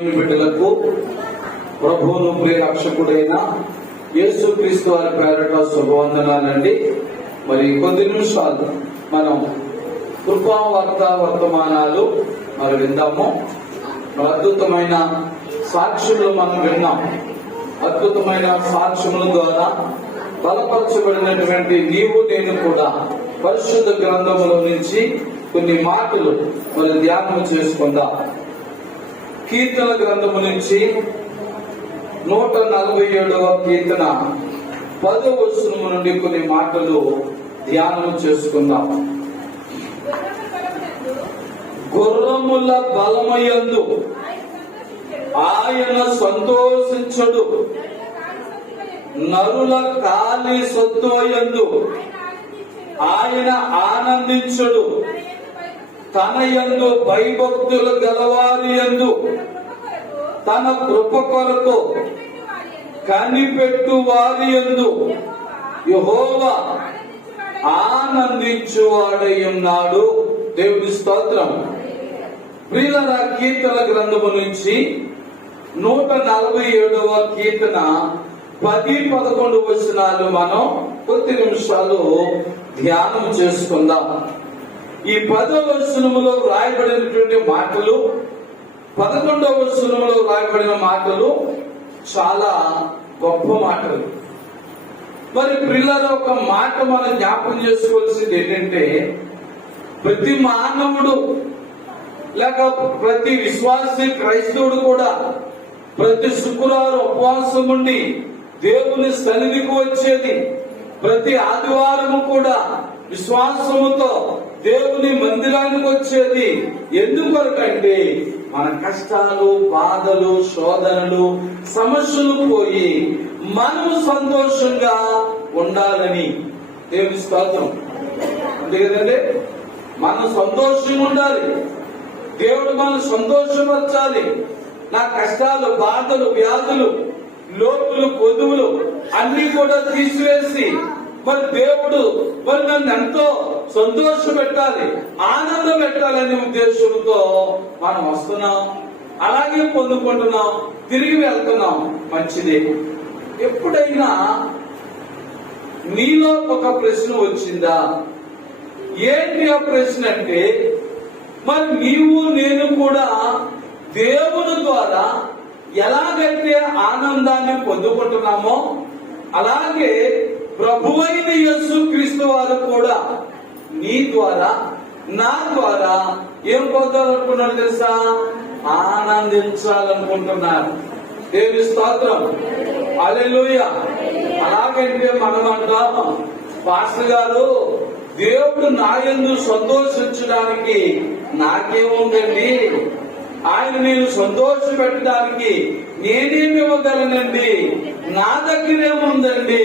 బిడ్డలకు ప్రభువును ప్రియ రక్షకుడైన యేసుక్రీస్తు వారి పేరట శుభవందనాలండి. మరి కొద్ది నిమిషాలు మనం కృపావార్త వర్తమానాలు మరి విందాము. అద్భుతమైన సాక్ష్యములు మనం విన్నాం. అద్భుతమైన సాక్ష్యముల ద్వారా బలపరచబడినటువంటి నీవు నేను కూడా పరిశుద్ధ గ్రంథముల నుంచి కొన్ని మాటలు మరి ధ్యానం చేసుకుందాం. కీర్తన గ్రంథము నుంచి 147వ కీర్తన 10వ వచనము నుండి కొన్ని మాటలు ధ్యానం చేసుకుందాం. గుర్రముల బలమయందు ఆయన సంతోషించడు, నరుల కాలి సత్వయందు ఆయన ఆనందించడు. తన యందు భయభక్తులు గలవారి యందు తన కృప కొరకు కనిపెట్టు వారి యందు యెహోవా ఆనందించువాడై ఉన్నాడు. దేవుని స్తోత్రం. ప్రియుల కీర్తన గ్రంథము నుంచి 147వ కీర్తన 10-11 వచనాలు మనం కొద్ది నిమిషాలు ధ్యానం చేసుకుందాం. ఈ 10వ వచనములో రాయబడినటువంటి మాటలు 11వ వచనములో రాయబడిన మాటలు చాలా గొప్ప మాటలు. మరి ప్రియులారా, ఒక మాట మనం జ్ఞాపకం చేసుకోవాల్సింది ఏంటంటే, ప్రతి మానవుడు లేక ప్రతి విశ్వాసి క్రైస్తవుడు కూడా ప్రతి శుక్రవారం ఉపవాసం ఉండి దేవుని సన్నిధికి వచ్చేది, ప్రతి ఆదివారము కూడా విశ్వాసముతో దేవుని మందిరానికి వచ్చేది ఎందుకొరకంటే మన కష్టాలు, బాధలు, శోధనలు, సమస్యలు పోయి మనము సంతోషంగా ఉండాలని. దేవుని స్తోత్రం. అంతే కదండి, మనం సంతోషంగా ఉండాలి. దేవుడు మనం సంతోషపరచాలి. నా కష్టాలు, బాధలు, వ్యాధులు, లోటులు, పొదువులు అన్ని కూడా తీసివేసి మరి దేవుడు మరి నన్ను ఎంతో సంతోష పెట్టాలి, ఆనందం పెట్టాలనే ఉద్దేశంతో మనం వస్తున్నాం, అలాగే పొందుకుంటున్నాం, తిరిగి వెళ్తున్నాం. మంచిదే. ఎప్పుడైనా నీలో ఒక ప్రశ్న వచ్చిందా? ఏంటి ఆ ప్రశ్న అంటే, మరి నీవు నేను కూడా దేవుని ద్వారా ఎలాగైతే ఆనందాన్ని పొందుకుంటున్నామో అలాగే ప్రభువైన యేసుక్రీస్తు వారు కూడా నీ ద్వారా నా ద్వారా ఏం పొందాలనుకున్నారు తెలుసా? ఆనందించాలనుకుంటున్నారు. దేవుని స్తోత్రం. హల్లెలూయా. అలాగంటే మనం అంటాం, పాస్టర్ గారు దేవుడు నా యందు సంతోషించడానికి నాకేముందండి, ఆయన నేను సంతోష పెట్టడానికి నేనేమి ఇవ్వగలనండి, నా దగ్గరేముందండి,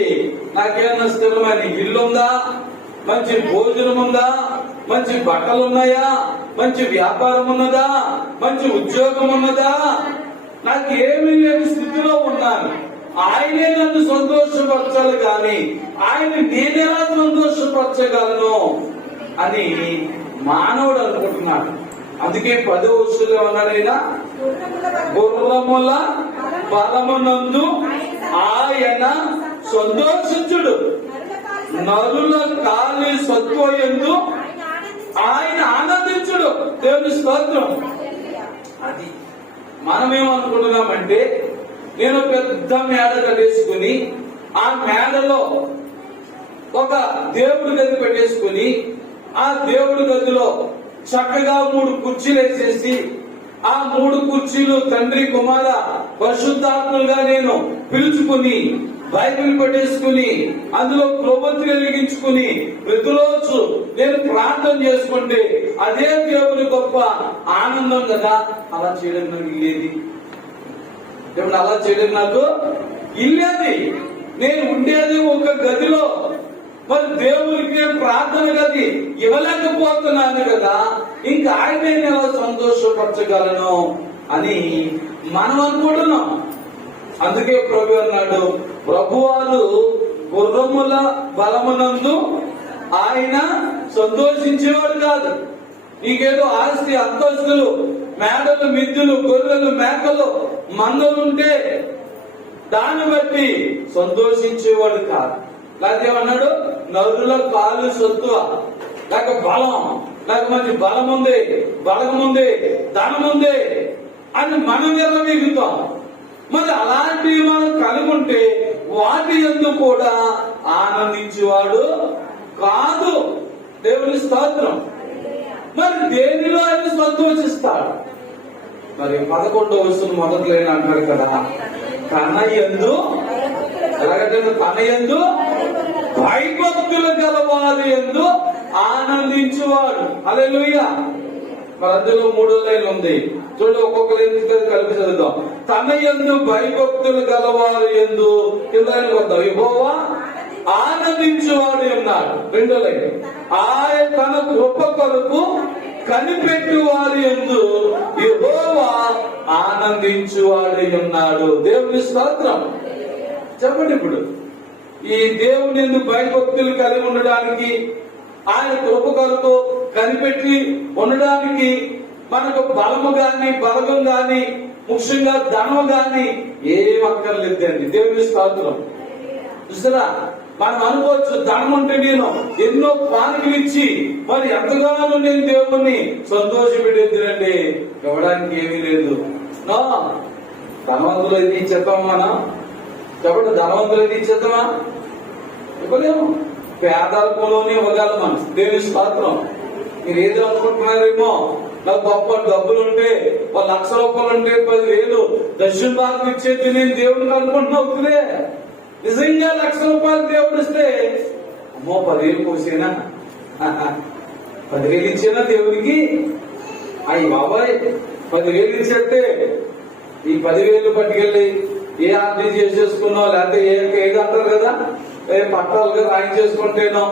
నాకేమన్నా స్థిరమైన ఇల్లు ఉందా, మంచి భోజనం ఉందా, మంచి బట్టలు ఉన్నాయా, మంచి వ్యాపారం ఉన్నదా, మంచి ఉద్యోగం ఉన్నదా, నాకేమీ లేని స్థితిలో ఉన్నాను. ఆయనే నన్ను సంతోషపరచాలి కానీ ఆయన నేనెలా సంతోషపరచగలను అని మానవుడు అనుకుంటున్నాడు. అందుకే 10వ వచనంలో ఉన్నాడైనా, గుర్రముల బలమునందు ఆయన సంతోషించుడు, నరుల కాలి సత్వయందు ఆయన ఆనందించుడు. దేవుని స్తోత్రం. అది మనమేమనుకుంటున్నామంటే, నేను పెద్ద మేడ కట్టేసుకుని ఆ మేడలో ఒక దేవుడి గది పెట్టేసుకుని ఆ దేవుడి గదిలో చక్కగా 3 కుర్చీలు వేసేసి ఆ 3 కుర్చీలు తండ్రి, కుమార, పరిశుద్ధాత్మలుగా నేను పిలుచుకుని బైబిల్ పెట్టేసుకుని అందులో కొవ్వొత్తి వెలిగించుకుని ప్రతిరోజు నేను ప్రార్థన చేసుకుంటే అదే దేవుని గొప్ప ఆనందం కదా. అలా చేయడం నాకు ఇల్లేది. దేవుడు అలా చేయడం నాకు ఇల్లేది. నేను ఉండేది ఒక గదిలో, మరి దేవునికి ప్రార్థన గది ఇవ్వలేకపోతున్నాను కదా, ఇంకా ఆయన నేను ఎలా సంతోషపరచగలను అని మనం అనుకుంటున్నాం. అందుకే ప్రభు అన్నాడు, ప్రభువారు గుర్రముల బలమునందు ఆయన సంతోషించేవాడు కాదు. నీకేదో ఆస్తి అంతస్తులు మేడలు, మిద్దులు, గొర్రెలు, మేకలు, మందలుంటే దాన్ని బట్టి సంతోషించేవాడు కాదు. లేకపోతే ఏమన్నాడు, నరుల కాలు సొత్తువ, లేక బలం, లేక మంచి బలం ఉంది, బలగం ఉంది, ధనం ఉంది అని మనం ఎలా మిగుతాం. మరి అలాంటివి మనం కలిగి ఉంటే వాటి యందు కూడా ఆనందించేవాడు కాదు. దేవుని స్తోత్రం. మరి దేనిలో ఆయన సంతోషిస్తాడు? మరి 11వ వచనం మొదట్లో అంటారు కదా, కనయందు, ఎలాగంటే కనయందు భయభక్తులు గలవారి యందు ఆనందించువాడు. హల్లెలూయా. మరి అందులో 3వ లైన్ ఉంది చూడండి, ఒక్కొక్క లైన్ కలిపి చదువుదాం. తన యందు భయభక్తులు గలవారి యందు కింద వద్దాం, యెహోవా ఆనందించువాడు ఉన్నాడు. 2వ లైన్, ఆయన తన కృప కొరకు కనిపెట్టు వారి యందు యెహోవా ఆనందించువాడు ఉన్నాడు. దేవుని స్తోత్రం. చెప్పండి, ఇప్పుడు ఈ దేవుని యందు భయభక్తులు కలిగి ఉండడానికి, ఆయన కృప కొరకు కనిపెట్టి ఉండడానికి మనకు బలము గాని, బలగం గాని, ముఖ్యంగా ధనం గాని ఏం అక్కర్లేదండి. దేవుని స్తోత్రం. చూసారా, మనం అనుకోవచ్చు, ధనం అంటే నేను ఎన్నో పానకులు ఇచ్చి మరి ఎంతగానో నేను దేవుణ్ణి సంతోషపెట్టేద్దునండి. ఇవ్వడానికి ఏమీ లేదు. నో, ధనవంతులు అయితే ఇచ్చేద్దామా మనం? చెప్పండి, ధనవంతులు అయితే ఇచ్చేద్దామా? ఇవ్వలేము. పేదల్పంలోనే ఇవ్వగలం మనం. దేవుని స్తోత్రం. మీరు ఏదో అనుకుంటున్నారేమో, నాకు గొప్ప డబ్బులు ఉంటే, 1,00,000 రూపాయలు ఉంటే, 10,000 దక్షిణ భారతం ఇచ్చేది నేను దేవుడికి అనుకుంటున్నావుతులే. నిజంగా 1,00,000 రూపాయలు దేవుడు ఇస్తే, అమ్మో 10,000 పోసేనా, 10,000 ఇచ్చేనా దేవుడికి? అయ్యి బాబాయ్, 10,000 ఇచ్చేస్తే ఈ 10,000 పట్టుకెళ్ళి ఏ ఆర్డీ చేసేసుకున్నావు, లేకపోతే ఏదో అంటారు కదా, పట్టాలుగా రాయించేసుకుంటేనో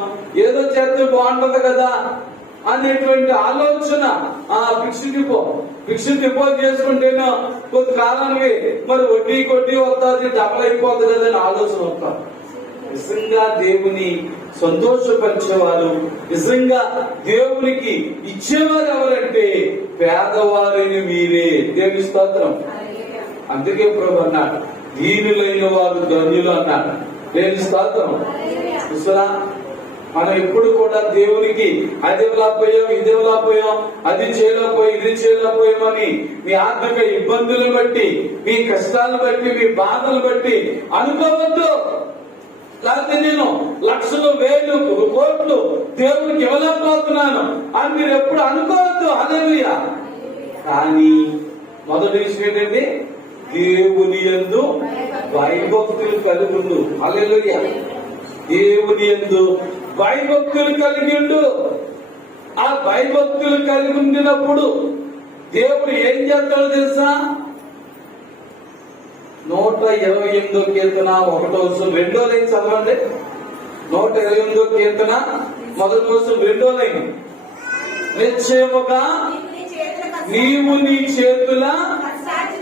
ఏదో చేస్తే బాగుంటది కదా అనేటువంటి ఆలోచన, ఫిక్స్డ్ డిపాజిట్ చేసుకుంటేనో కొద్ది కాలానికి మరి వడ్డీ కొద్ది వస్తుంది, డబల్ అయిపోతుంది కదా అని ఆలోచన వస్తారు. నిజంగా దేవుని సంతోషపరిచేవారు, నిజంగా దేవునికి ఇచ్చేవారు ఎవరంటే పేదవారిని మీరే. దేవుని స్తోత్రం. అందుకే ప్రభు అన్నాడు, దీనులైన వారు ధన్యులు అన్నాడు. దేవుని స్తోత్రం. చూసారా, మనం ఎప్పుడు కూడా దేవునికి అది ఇవ్వలేకపోయాం, ఇది ఇవ్వలేకపోయాం, అది చేయలేకపోయాం, ఇది చేయలేకపోయామని మీ ఆర్థిక ఇబ్బందులు బట్టి, మీ కష్టాలను బట్టి, మీ బాధలు బట్టి అనుకోవద్దు. లేకపోతే నేను లక్షలు, వేలు, కోట్లు దేవునికి ఇవ్వలేకపోతున్నాను అని మీరు ఎప్పుడు అనుకోవద్దు. హల్లెలూయా. కానీ మొదటి విషయం ఏంటంటే, దేవుని యందు భయభక్తులు కలిగి ఉండు. హల్లెలూయా. దేవుని యందు భయభక్తులు కలిగి ఉండు. ఆ భయభక్తులు కలిగి ఉండినప్పుడు దేవుడు ఏం చేస్తాడో తెలుసా? 128వ కీర్తన 1వ వచనం 2వ లైన్ చదవండి. 128వ కీర్తన 1వ వచనం 2వ లైన్, నిశ్చయముగా నీవు నీ చేతుల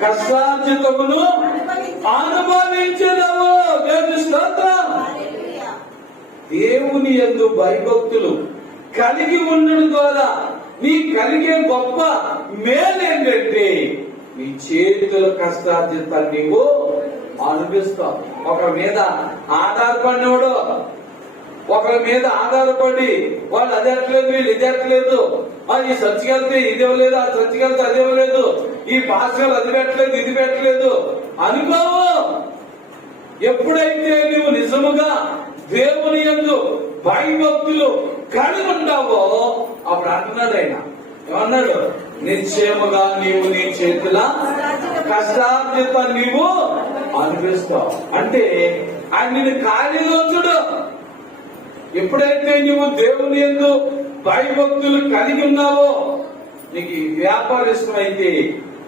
కష్టార్జితమును అనుభవించదవు. దేవుని స్తోత్రం. దేవుని యందు భయభక్తులు కలిగి ఉండడం ద్వారా నీ కలిగే గొప్ప మేలు ఏంటంటే, నీ చేతుల కష్టార్జితాన్ని నీవు అనుభవిస్తావు. ఒకరి మీద ఆధారపడినవాడు, ఒకరి మీద ఆధారపడి వాళ్ళు అది ఎట్లేదు, వీళ్ళు ఇది ఎట్లేదు, ఈ చర్చికి వెళ్తే ఇది ఇవ్వలేదు, ఆ చర్చికి వెళ్తే అది ఇవ్వలేదు, ఈ పాస్టర్లు అది పెట్టలేదు, ఇది పెట్టలేదు అనుకోవు. ఎప్పుడైతే నువ్వు నిజముగా దేవుని యందు భయభక్తులు కలిగి ఉంటావో అప్పుడు అంటున్నాడు ఆయన, ఏమన్నాడు? నిశ్చయముగా నీవు నీ చేతుల కష్టార్జిత నీవు అనుభవిస్తావు. అంటే ఆయన నిన్ను ఖాళీగా ఉంచుడు. ఎప్పుడైతే నువ్వు దేవుని యందు భయభక్తులు కలిగి ఉన్నావో, నీకు వ్యాపారం ఇష్టమైతే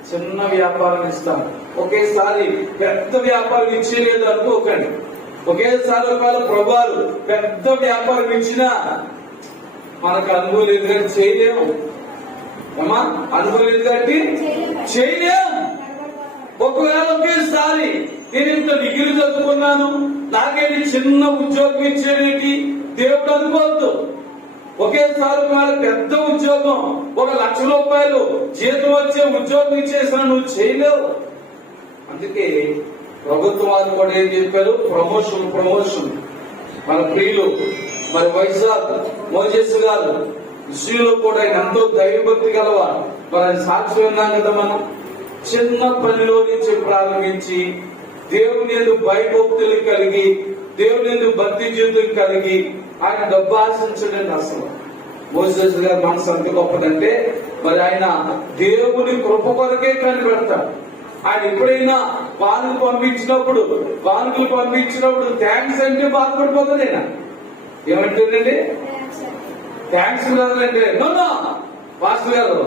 చిన్న వ్యాపారం ఇస్తాం, ఒకేసారి పెద్ద వ్యాపారం ఇచ్చేయలేదు అనుకోకండి. ఒకేసారి ఒకవేళ ప్రభువారు పెద్ద వ్యాపారం ఇచ్చినా మనకు అనుభవం లేదు కానీ చేయలేము. అమ్మా, అనుభవం లేదు కాబట్టి చేయలేము. ఒకవేళ ఒకేసారి నేను ఇంత డిగ్రీ చదువుకున్నాను, నాకేంటి చిన్న ఉద్యోగం ఇచ్చేది దేవుడు అనుకోవద్దు. ఒకేసారి వాళ్ళ పెద్ద ఉద్యోగం, 1,00,000 రూపాయలు జీతం వచ్చే ఉద్యోగం ఇచ్చేసిన నువ్వు చేయలేవు. అందుకే ప్రభుత్వం వారు కూడా ఏం చెప్పారు? ప్రమోషన్. మన ప్రియులు మరి వైజాగ్ మోజేస్ గారు విషయంలో కూడా ఆయన ఎంతో దైవభక్తి గలవారు. మరి సాక్ష్యం విన్నాం కదా మనం. చిన్న పనిలో నుంచి ప్రారంభించి దేవుని యందు భయభక్తులు కలిగి, దేవుని యందు భక్తి జీవితం కలిగి ఆయన డబ్బు ఆశించడండి. అసలు మోజేస్ గారి మనసు ఎంత గొప్పదంటే మరి ఆయన దేవుని కృప కొరకే కనిపెడతాడు. ఆయన ఎప్పుడైనా కానుకలు పంపించినప్పుడు థ్యాంక్స్ అంటే బాధపడిపోతుంది. ఆయన ఏమంటారండి? థ్యాంక్స్ బ్రదర్ నో పాస్టర్ గారు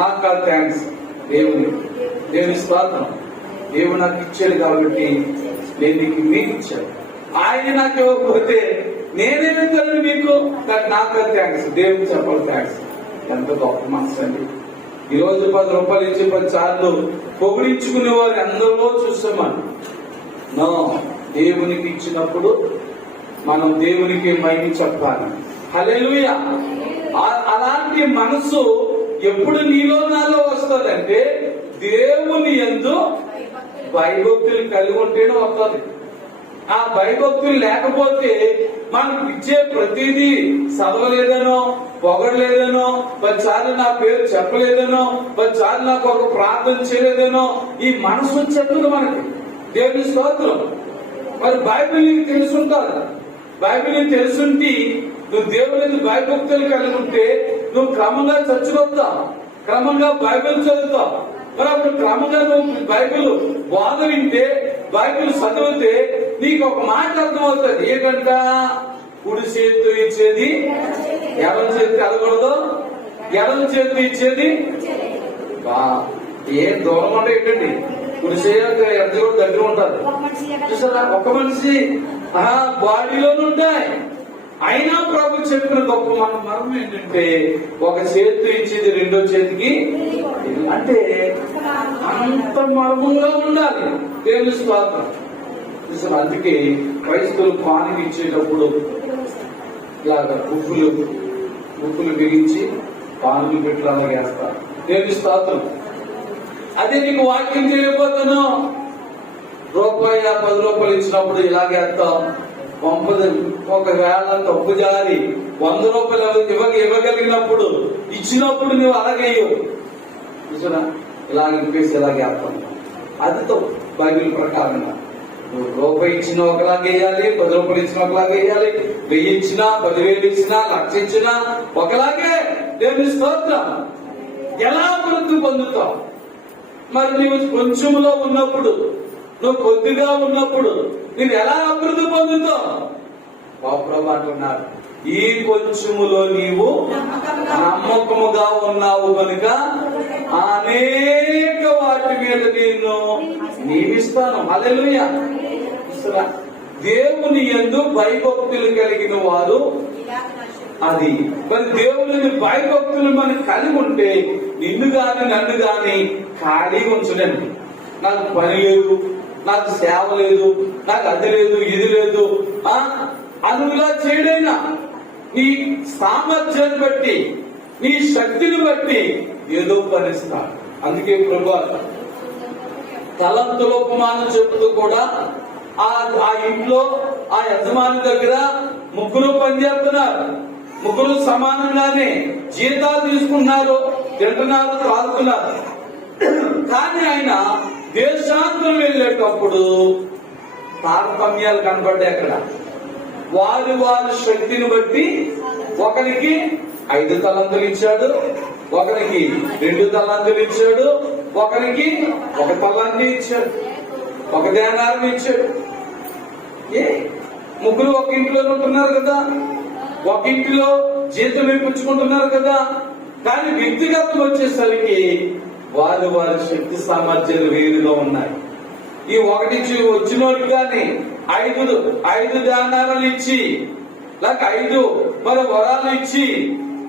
నాకు కాదు థ్యాంక్స్, దేవుని స్తోత్రం. దేవుడు నాకు ఇచ్చాడు కాబట్టి నేను మీకు ఇచ్చాను. ఆయన నాకు ఇవ్వకపోతే నేనేమిస్తాను మీకు, కానీ నాకు థ్యాంక్స్, దేవుడికి చెప్పాలి థ్యాంక్స్. ఎంత గొప్ప మనసు అండి. ఈ రోజు 10 రూపాయలు ఇచ్చి 10 సార్లు పొగిడించుకునే వారు అందరిలో చూస్తామని. దేవునికి ఇచ్చినప్పుడు మనం దేవునికి మహిమ చెప్పాలి. హల్లెలూయా. అలాంటి మనసు ఎప్పుడు నీలో నాలో వస్తుందంటే దేవుని యందు భయభక్తులు కలిగి ఉంటేనే వస్తుంది. ఆ భయభక్తులు లేకపోతే మనకు ఇచ్చే ప్రతిదీ చదవలేదనో, పొగడలేదనో, 10 సార్లు నా పేరు చెప్పలేదనో, 10 సార్లు నాకు ఒక ప్రార్థన చేయలేదనో ఈ మనసు వచ్చేస్తుంది మనకి. దేవుని స్తోత్రం. మరి బైబిల్ నీకు తెలుసుంటారు. బైబిల్ నీకు తెలుసుంటే నువ్వు దేవుని భయభక్తులు కలిగి ఉంటే నువ్వు క్రమంగా చచ్చిపోతావు, క్రమంగా బైబిల్ చదువుతావు. మరి అప్పుడు క్రమంగా నువ్వు బైబిల్ బోధ వింటే, బైబిల్ చదివితే నీకు ఒక మాట అర్థమవుతుంది. ఏంటంట? కుడి చేతితో ఇచ్చేది ఎడమ చేతికి వెళ్ళకూడదు, ఎడమ చేతితో ఇచ్చేది ఏం దూరం అంటే ఏంటండి? కుడి చేతి ఎంత కూడా దగ్గర ఉంటారు చూసారా? ఒక మనిషి బాడీలోనే ఉంటాయి. అయినా ప్రభు చెప్పిన గొప్ప మర్మం ఏంటంటే ఒక చేతితో ఇచ్చేది రెండో చేతికి, అంటే అంత మర్మంగా ఉండాలి. దేవుని స్తోత్రం. అందుకే క్రైస్తవులు పానికి ఇచ్చేటప్పుడు ఇలాగ ఉప్పులు బిగించి పానులు పెట్టి అలాగే వేస్తారు. దేవుని స్తోత్రం. అదే నీకు వాక్యం తెలియకపోతాను, రూపాయి 10 రూపాయలు ఇచ్చినప్పుడు ఇలాగేస్తాం. ఒకవేళ తప్పు జారి 100 రూపాయలు ఇవ్వగలిగినప్పుడు ఇచ్చినప్పుడు నువ్వు అలాగే చూసారా? ఇలాగ ఇంపేసి ఇలాగే వేస్తాం. అది తప్పు. బైబిల్ ప్రకారంగా నువ్వు రూపాయి ఇచ్చినా ఒకలాగే వేయాలి, 10 రూపాయలు ఇచ్చినా ఒకలాగే వేయాలి, 1000 ఇచ్చినా, 10,000 ఇచ్చినా, 1,00,000 ఇచ్చినా ఒకలాగే. దేవుని స్తోత్రం. ఎలా అభివృద్ధి పొందుతావు? మరి నువ్వు కొంచెంలో ఉన్నప్పుడు, నువ్వు కొద్దిగా ఉన్నప్పుడు నేను ఎలా అభివృద్ధి పొందుతావు? బాబు అంటున్నారు, ఈ కొంచెములో నీవు నమ్మకముగా ఉన్నావు కనుక అనేక వాటి మీద నిన్ను నియమిస్తాను. హల్లెలూయా. దేవుని యందు భయభక్తులు కలిగిన వారు అది. మరి దేవుని భయభక్తులు మనం కలిగి ఉంటే నిన్ను గాని నన్ను గాని ఖాళీగా ఉంచడండి. నాకు పని లేదు, నాకు సేవ లేదు, నాకు అది లేదు, ఇది లేదు అనులా చేయడైనా నీ సామర్థ్యాన్ని బట్టి, నీ శక్తిని బట్టి ఏదో పనిస్తాడు. అందుకే ప్రభువు తలంతుల ఉపమానం చెబుతూ కూడా ఆ ఇంట్లో ఆ యజమాని దగ్గర 3 పనిచేస్తున్నారు. 3 సమానంగానే జీతాలు తీసుకున్నారు, తింటున్నారు, తాగుతున్నారు. కానీ ఆయన దేశాంతరం వెళ్ళేటప్పుడు తారతమ్యాలు కనబడ్డాయి. అక్కడ వారి శక్తిని బట్టి ఒకరికి 5 తలంతులు ఇచ్చాడు, ఒకరికి 2 తలంతులు ఇచ్చాడు, ఒకరికి 1 తలాంతి ఇచ్చాడు, 1 దేనారం ఇచ్చాడు. ముగ్గురు ఒక ఇంట్లోనే ఉంటున్నారు కదా, ఒక ఇంటిలో జీతం ఇప్పించుకుంటున్నారు కదా. కానీ వ్యక్తిగతం వచ్చేసరికి వారి శక్తి సామర్థ్యాలు వేరుగా ఉన్నాయి. ఈ ఒకటి వచ్చినోడికి కానీ 5 దానాలను ఇచ్చి లేక 5 వరాలు ఇచ్చి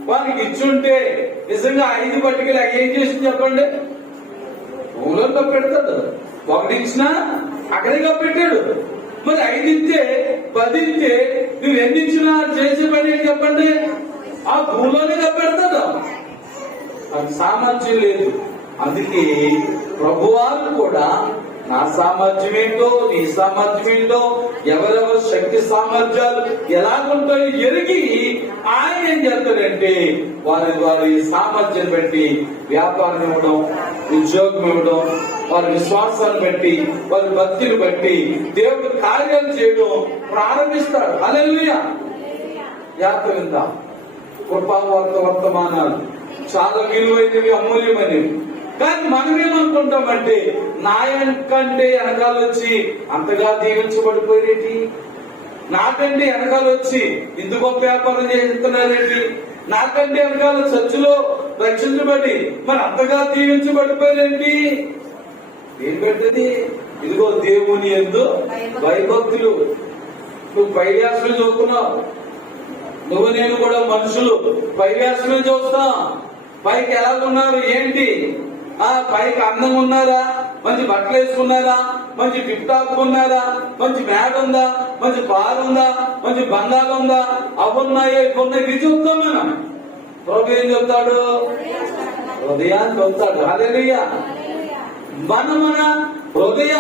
వారికి ఇచ్చుంటే నిజంగా 5 పట్టికలు ఏం చేసింది చెప్పండి? ఊళ్ళో కప్పెడతాడు. 1 ఇచ్చినా అక్కడే కప్పెట్టాడు. మరి 5 ఇస్తే 10 ఇస్తే నువ్వు ఎన్ని ఇచ్చినా చేసే పని ఏంటి చెప్పండి? ఆ భూమిలోనే కప్పెడతాడు. అది సామర్థ్యం లేదు. అందుకే ప్రభువారు కూడా నా సామర్థ్యం ఏంటో, నీ సామర్థ్యం ఏంటో, ఎవరెవరి శక్తి సామర్థ్యాలు ఎలాగుంటాయో ఎరిగి ఆయన ఏం చేస్తాడంటే వారి సామర్థ్యం బట్టి వ్యాపారం ఇవ్వడం, ఉద్యోగం ఇవ్వడం, వారి విశ్వాసాన్ని బట్టి, వారి భక్తిని బట్టి దేవుడు కార్యాలు చేయడం ప్రారంభిస్తాడు. హల్లెలూయా. యాత్ర కృపావార్త వర్తమానాలు చాలా విలువైనవి, అమూల్యమైనవి. కానీ మనమేమనుకుంటామంటే నాయన కంటే వెనకాల వచ్చి అంతగా దీవించబడిపోయేటి, నాకంటే వెనకాల వచ్చి ఇంత గొప్ప వ్యాపారం చేస్తున్నారేంటి, నాకంటే వెనకాల చర్చిలో రక్షించబడి మరి అంతగా దీవించబడిపోయేంటి. ఏం పెట్టది? ఇదిగో దేవుని యందు భయభక్తులు. నువ్వు పై వ్యాసులు చదువుతున్నావు, నువ్వు నేను కూడా మనుషులు పై వ్యాసులు చూస్తాం. పైకి ఎలాగున్నారు ఏంటి? పైకి అందం ఉన్నారా, మంచి బట్టలు వేసుకున్నారా, మంచి టిప్ టాప్ ఉన్నారా, మంచి మ్యాట్ ఉందా, మంచి బార్ ఉందా, మంచి బంగారం ఉందా, అవున్నాయో ఇవున్నాయి ఇది చూస్తాం మనం. ప్రభు ఏం చెప్తాడు? హృదయాన్ని చెప్తాడు. హల్లెలూయా. మన హృదయ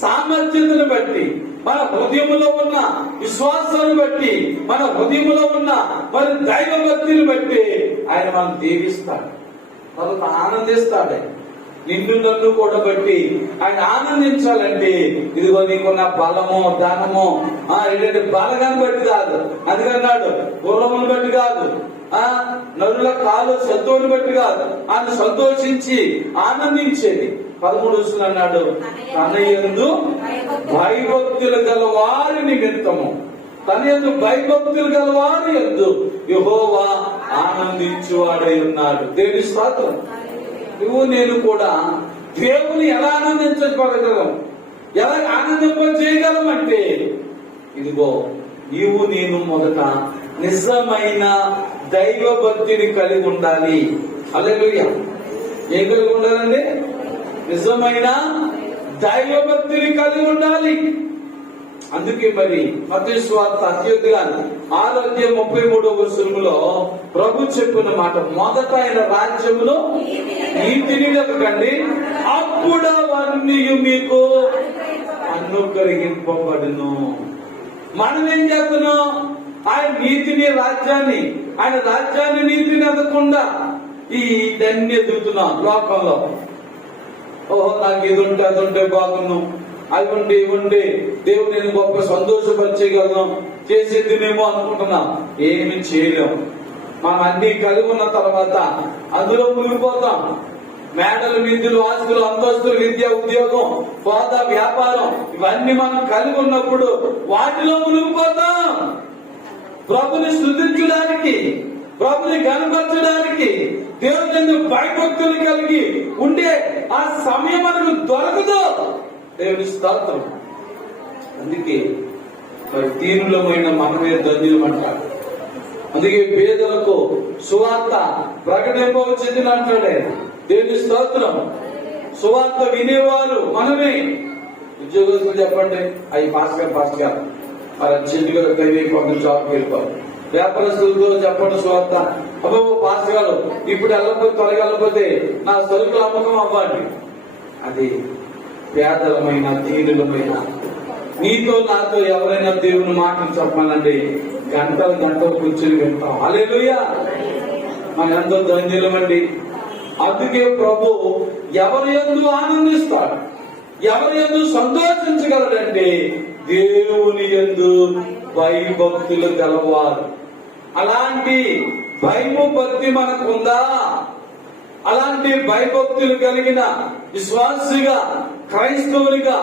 సామర్థ్యతను బట్టి, మన హృదయంలో ఉన్న విశ్వాసాన్ని బట్టి, మన హృదయంలో ఉన్న మరి దైవ భక్తిని బట్టి ఆయన మనం దీవిస్తాడు, తర్వాత ఆనందిస్తాడు. నిన్ను నన్ను కూడా బట్టి ఆయన ఆనందించాలంటే ఇదిగో నీకున్న బలము, ధనము ఏంటంటే బలగాన్ని బట్టి కాదు. అందుకన్నాడు గుర్రమును బట్టి కాదు, నరుల కాలు సత్తువుని బట్టి కాదు, ఆయన సంతోషించి ఆనందించేది. 13 అన్నాడు, తన యందు భయభక్తులు గల వారి నిమిత్తము, తన యందు భయభక్తులు గల వారి యందు యెహోవా ఆనందించువాడై ఉన్నాడు. దేవుని స్తోత్రం. నువ్వు నేను కూడా దేవుని ఎలా ఆనందించగలం, ఎలా ఆనందింపజేయగలం అంటే ఇదిగో నీవు నేను మొదట నిజమైన దైవ భక్తిని కలిగి ఉండాలి. హల్లెలూయా. ఏం కలిగి ఉండాలండి? నిజమైన దైవ భక్తిని కలిగి ఉండాలి. అందుకే మరి మత్తయి సువార్త అత్యధిగా 6:33 ప్రభు చెప్పిన మాట, మొదట ఆయన రాజ్యములో నీతిని వెతకండి, అప్పుడు అవన్నీ మీకు అనుగ్రహింపబడును. మనం ఏం చేస్తున్నాం? ఆయన నీతిని, రాజ్యాన్ని, ఆయన రాజ్యాన్ని నీతిని ఎదగకుండా ఇదన్నీ ఎదుగుతున్నాం లోకంలో. ఓహో నాకు ఇది ఉంటే అది ఉంటే బాగున్నాం, అవి ఉండి ఇవ్వండి, దేవుడు నేను గొప్ప సంతోషపరిచేయగలను, చేసేదినేమో అనుకుంటున్నాం. ఏమి చేయలేం. మనం అన్ని కలిగి ఉన్న తర్వాత అందులో మునిగిపోతాం. మేడలు, మిద్దులు, ఆస్తులు, అంతస్తులు, విద్య, ఉద్యోగం, హోదా, వ్యాపారం ఇవన్నీ మనం కలిగి ఉన్నప్పుడు వాటిలో మునిగిపోతాం. ప్రభుని స్తుతించడానికి, ప్రభుని కనపరచడానికి, దేవుని భయభక్తులు కలిగి ఉండే ఆ సమయం మనకు దొరకదు. దేవుని స్తోత్రం. అందుకే మరి దీనులమైన మనమే ధన్యులమంటాడు. అందుకే పేదలకు సువార్త ప్రకటింపవచ్చింది అంటాడే. దేవుని స్తోత్రం. సువార్త వినేవారు మనమే. ఉద్యోగస్తులు చెప్పండి, అవి పాస్ గా అర్జెంటుగా కైవేయకుండా జాబ్కి వెళ్ళిపోవాలి. వ్యాపారస్తులతో చెప్పండి సువార్త, అబ్బో పాస్ గారు ఇప్పుడు వెళ్ళకపోతే, త్వరగా వెళ్ళకపోతే నా సరుకులు అమ్మకం అవ్వాలి. అది పేదలమైన, దీనులమైన నీతో నాతో ఎవరైనా దేవుని మాటలు చెప్పాలంటే గంటలు కూర్చొని వింటాం. హల్లెలూయా. మన ఎంతో ధన్యులమండి. అందుకే ప్రభు ఎవరి యందు ఆనందిస్తాడు, ఎవరి యందు సంతోషించగలడంటే దేవుని యందు భయభక్తులు గలవారు. అలాంటి భయము భక్తి మనకుందా? అలాంటి భయభక్తులు కలిగిన విశ్వాసిగా, క్రైస్తవునిగా,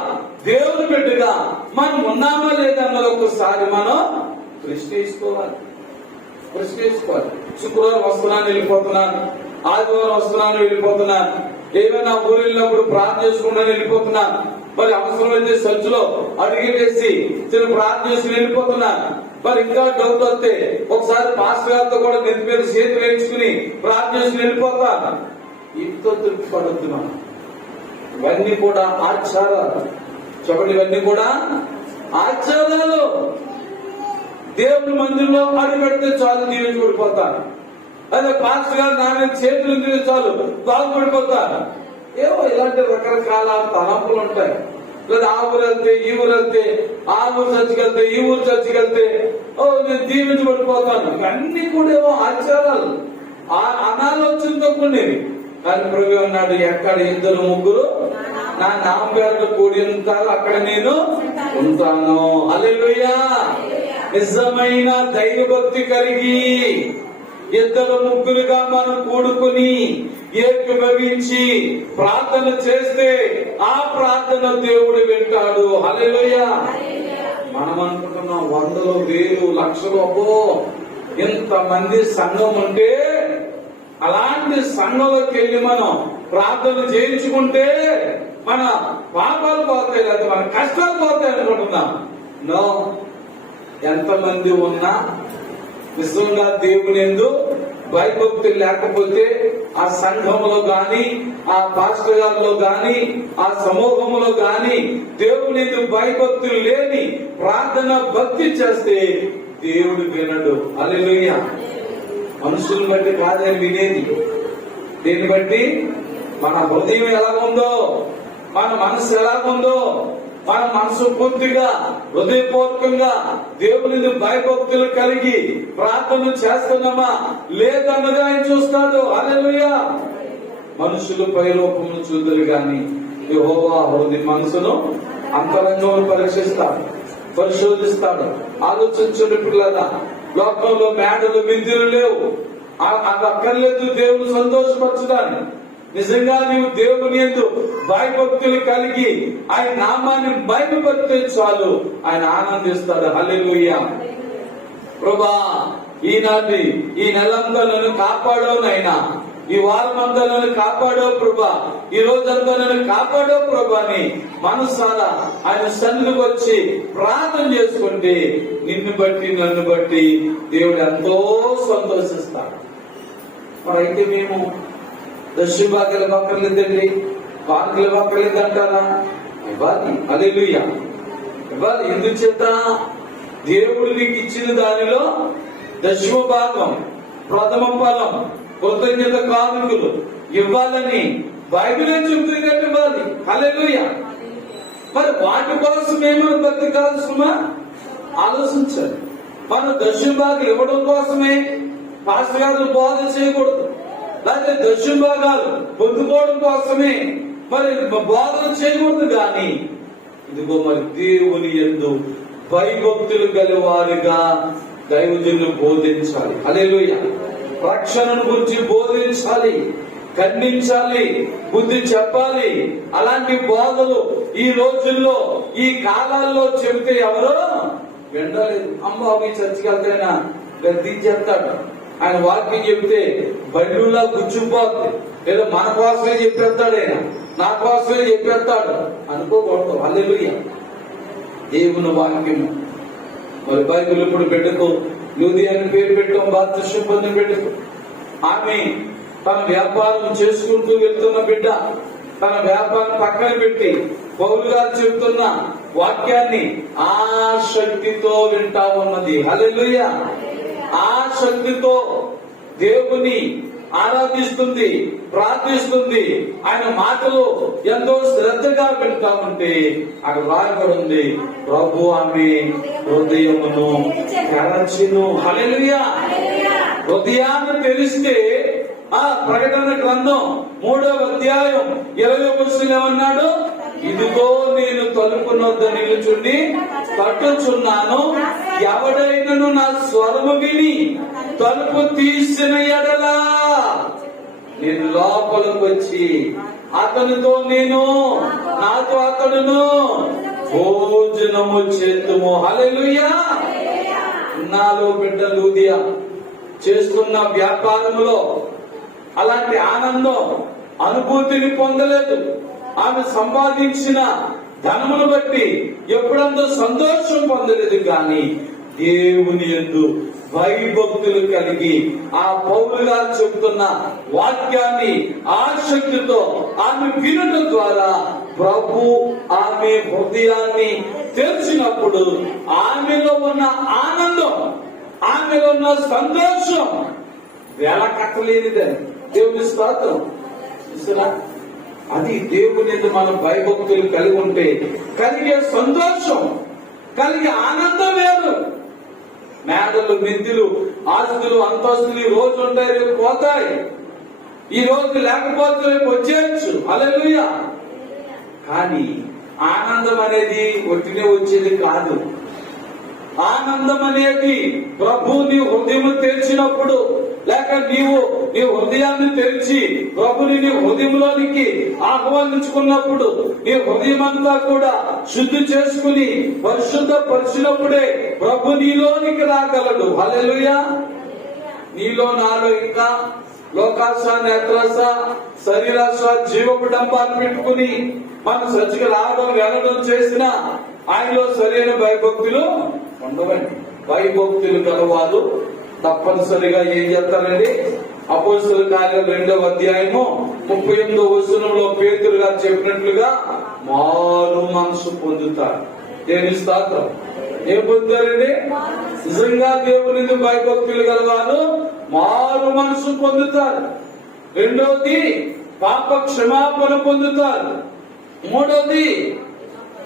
దేవుని బిడ్డగా మనం ఉన్నామా లేదన్నది ఒకసారి మనం ప్రశ్నించుకోవాలి. శుక్రవారం వస్తున్నాను వెళ్ళిపోతున్నాను, ఆదివారం వస్తున్నాను వెళ్ళిపోతున్నాను, ఏమైనా ఊరు వెళ్ళినప్పుడు ప్రార్థన చేసుకున్నాను వెళ్ళిపోతున్నాను, మరి అవసరమైతే చర్చిలో అడిగి వేసి చిన్న ప్రార్థన చేసి వెళ్ళిపోతున్నాను. మరి ఇంకా డౌట్ వస్తే ఒకసారి పాస్టర్ గారితో కూడా నెత్తి మీద చేతులు వేయించుకుని ప్రార్థన చేసి వెళ్ళిపోతాను. ఇంతో తృప్తి పడుతున్నాను. ఇవన్నీ కూడా ఆచారాలు. చెప్పండి, ఇవన్నీ కూడా ఆచారాలు. దేవుని మందిరంలో అడుగు పెడితే చాలు దీవించబడిపోతాను. అదే పాస్టర్ గారు నా మీద చేతులు ఉంటే చాలు బాగుపడిపోతాను. ఏవో ఇలాంటి రకరకాల తలంపులు ఉంటాయి. లేదా ఆ ఊరు వెళ్తే ఈ ఊరు వెళ్తే, ఆ ఊరు చర్చికి వెళ్తే ఈ ఊరు చర్చికి వెళ్తే నేను దీవించబడిపోతాను. ఇవన్నీ కూడా ఏమో ఆచారాలు, ఆ అనాలోచనతో కూడినవి. కానీ ప్రభు అన్నాడు, ఎక్కడ ఇద్దరు ముగ్గురు నా నామం పేరుతో కూడి ఉంటారు అక్కడ నేను ఉంటాను. హల్లెలూయా. నిజమైన దైవభక్తి కలిగి ఇద్దరు ముగ్గురుగా మనం కూడుకుని ఏకీభవించి ప్రార్థన చేస్తే ఆ ప్రార్థన దేవుడు వింటాడు. హల్లెలూయా. మనం అనుకుంటున్నాం వందలు వేలు లక్షలు, అబ్బో ఇంతమంది సంఘం ఉంటే అలాంటి సంఘంలోకి వెళ్ళి మనం ప్రార్థన చేయించుకుంటే మన పాపాలు పోతాయి, లేదా మన కష్టాలు పోతాయి అనుకుంటున్నాం. నో, ఎంతమంది ఉన్నా నిజంగా దేవుని యందు భయభక్తులు లేకపోతే ఆ సంఘంలో గాని, ఆ పాస్టర్ గారిలో గాని, ఆ సమూహంలో గాని దేవుని యందు భయభక్తులు లేని ప్రార్థన భక్తి చేస్తే దేవుడు వినడు. హల్లెలూయా. మనుషులను బట్టి కాదని వినేది, దీన్ని బట్టి మన హృదయం ఎలాగుందో, మన మనసు ఎలాగుందో, మన మనసు పూర్తిగా హృదయపూర్వకంగా దేవుని భయభక్తులు కలిగి ప్రార్థన చేస్తున్నామా లేదన్నది ఆయన చూస్తాడు. హల్లెలూయా. మనుషులు పైరూపమును చూద్దరు గాని యెహోవా హృదయ మనసును అంతరంగమును పరీక్షిస్తాడు, పరిశోధిస్తాడు. ఆలోచించుండి పిల్లల, లోకంలో మేడలు మిద్దులు లేవు, అది అక్కర్లేదు దేవుని సంతోషపరచడానికి. నిజంగా నీవు దేవుని యందు భయభక్తులు కలిగి ఆయన నామాన్ని బయటపడితే చాలు, ఆయన ఆనందిస్తాడు. హల్లెలూయా. ప్రభా, ఈనాటి ఈ నెలంతా నన్ను కాపాడవు నాయనా, ఈ వారమంతా నన్ను కాపాడవు ప్రభా, ఈ రోజంతా నన్ను కాపాడవు ప్రభా అని మనసారా ఆయన సన్నిధికి వచ్చి ప్రార్థన చేసుకుంటే నిన్ను బట్టి నన్ను బట్టి దేవుడు ఎంతో సంతోషిస్తాడు. మరైతే మేము దశభాగ్యాల పక్కర్లేదండి, పార్కుల పక్కర్లేదు అంటారా? ఇవ్వాలి. హల్లెలూయా. ఇవ్వాలి. ఎందుకు చేత? దేవుడు నీకు ఇచ్చిన దానిలో దశమ భాగం, ప్రథమ ఫలం, కృతజ్ఞత కానుకలు ఇవ్వాలని బైబిల్ చెబుతుంది కాబట్టి ఇవ్వాలి. హల్లెలూయా. మరి వాటి కోసం ఏమో బ్రతకాల్సిమా ఆలోచించాలి. మనం దశమ భాగం ఇవ్వడం కోసమే పాస్టర్ గారు బోధ చేయకూడదు, లేకపోతే దశమ భాగాలు పొందుకోవడం కోసమే మరి బోధన చేయకూడదు. కానీ ఇదిగో మరి దేవుని యందు భయభక్తులు గలవారిగా దైవజనులు బోధించాలి. హల్లెలూయా. రక్షణను గురించి బోధించాలి, ఖండించాలి, బుద్ధి చెప్పాలి. అలాంటి బోధలు ఈ రోజుల్లో ఈ కాలాల్లో చెబితే ఎవరో వినలేదు. అమ్మ ఈ చర్చికి వెళ్తేనా గద్దించేస్తాడు, ఆయన వాక్యం చెబితే బండిలా గుచ్చుకుపోతుంది, లేదా మన కోసమే చెప్పేస్తాడు, ఆయన నా కోసమే చెప్పేస్తాడు అనుకోకూడదు. హల్లెలూయా. దేవుని వాక్యము మరి బైబిల్ ఇప్పుడు బిడ్డకు లూదియా అని పేరు పెట్టాం, బాప్తిస్మం పొందిన బిడ్డకు. ఆమె తన వ్యాపారం చేసుకుంటూ వెళ్తున్న బిడ్డ తన వ్యాపారం పక్కన పెట్టి పౌలు గారు చెబుతున్న వాక్యాన్ని ఆసక్తితో వింటా ఉన్నది. హల్లెలూయా. ఆసక్తితో దేవుని ఆరాధిస్తుంది, ప్రార్థిస్తుంది. ఆయన మాటలు ఎంతో శ్రద్ధగా వింటా ఉంటే అక్కడ రాయబడి ఉంది, ప్రభు ఆమె హృదయమును తెరచెను. హల్లెలూయా. హృదయాన్ని తెలిస్తే ఆ ప్రకటన గ్రంథం 3వ అధ్యాయం 20వ వచనం ఏమన్నాడు? ఇదిగో నేను తలుపు నొద్ద నిలుచుండి తట్టుచున్నాను, ఎవడైనను నా స్వరము విని తలుపు తీసిన ఎడలా నేను లోపలికి వచ్చి అతనితో నేను, నాతో అతడును భోజనము చేతుము. హల్లెలూయా. నాలో బిడ్డ లూదియా చేస్తున్న వ్యాపారంలో అలాంటి ఆనందం అనుభూతిని పొందలేదు. ఆమె సంపాదించిన ధనమును బట్టి ఎప్పుడంతో సంతోషం పొందలేదు. కానీ దేవుని యందు భయభక్తులు కలిగి ఆ పౌలు గారు చెబుతున్న వాక్యాన్ని ఆసక్తితో ఆమె వినడం ద్వారా ప్రభు ఆమె హృదయాన్ని తెరిచినప్పుడు ఆమెలో ఉన్న ఆనందం, ఆమెలో ఉన్న సంతోషం వెలకట్టలేనిదని. దేవుని స్తోత్రం. చూసారా, అది దేవుని యందు మనం భయభక్తులు కలిగి ఉంటే కలిగే సంతోషం, కలిగే ఆనందం వేరు. మేడలు, మిద్దెలు, ఆస్తులు, అంతస్తులు ఈ రోజు ఉంటాయి, రేపు పోతాయి. ఈ రోజు లేకపోతే రేపు వచ్చేయచ్చు. హల్లెలూయా. కానీ ఆనందం అనేది ఒట్టినే వచ్చేది కాదు. ఆనందం అనేది ప్రభుని హృదయం తెరిచినప్పుడు, లేక నీవు నీ హృదయాన్ని తెరిచి ప్రభుని నీ హృదయంలోనికి ఆహ్వానించుకున్నప్పుడు, నీ హృదయం అంతా కూడా శుద్ధి చేసుకుని పరిశుద్ధపరిచినప్పుడే ప్రభు నీలోనికి రాగలడు. హల్లెలూయా. నీలో నాలో ఇంకా లోకాశ, నేత్రాశ, శరీరాశ, జీవపుడంబాన్ని పెట్టుకుని మన సజ్జగా రావడం వెళ్ళడం చేసిన ఆయనలో సరైన భయభక్తులు ఉండవండి. భయభక్తులు గలవారు తప్పనిసరిగా ఏం చేస్తారండి? అపోస్తలుల కార్యాలు 2వ అధ్యాయము 38వ వచనంలో పేతురు గారు చెప్పినట్లుగా మారు మనసు పొందుతారు. దేవుని స్తోత్రం. ఏం పొందుతారండి? నిజంగా దేవుని భయభక్తులు గలవారు మారు మనసు పొందుతారు. రెండవది పాప క్షమాపణ పొందుతారు. మూడవది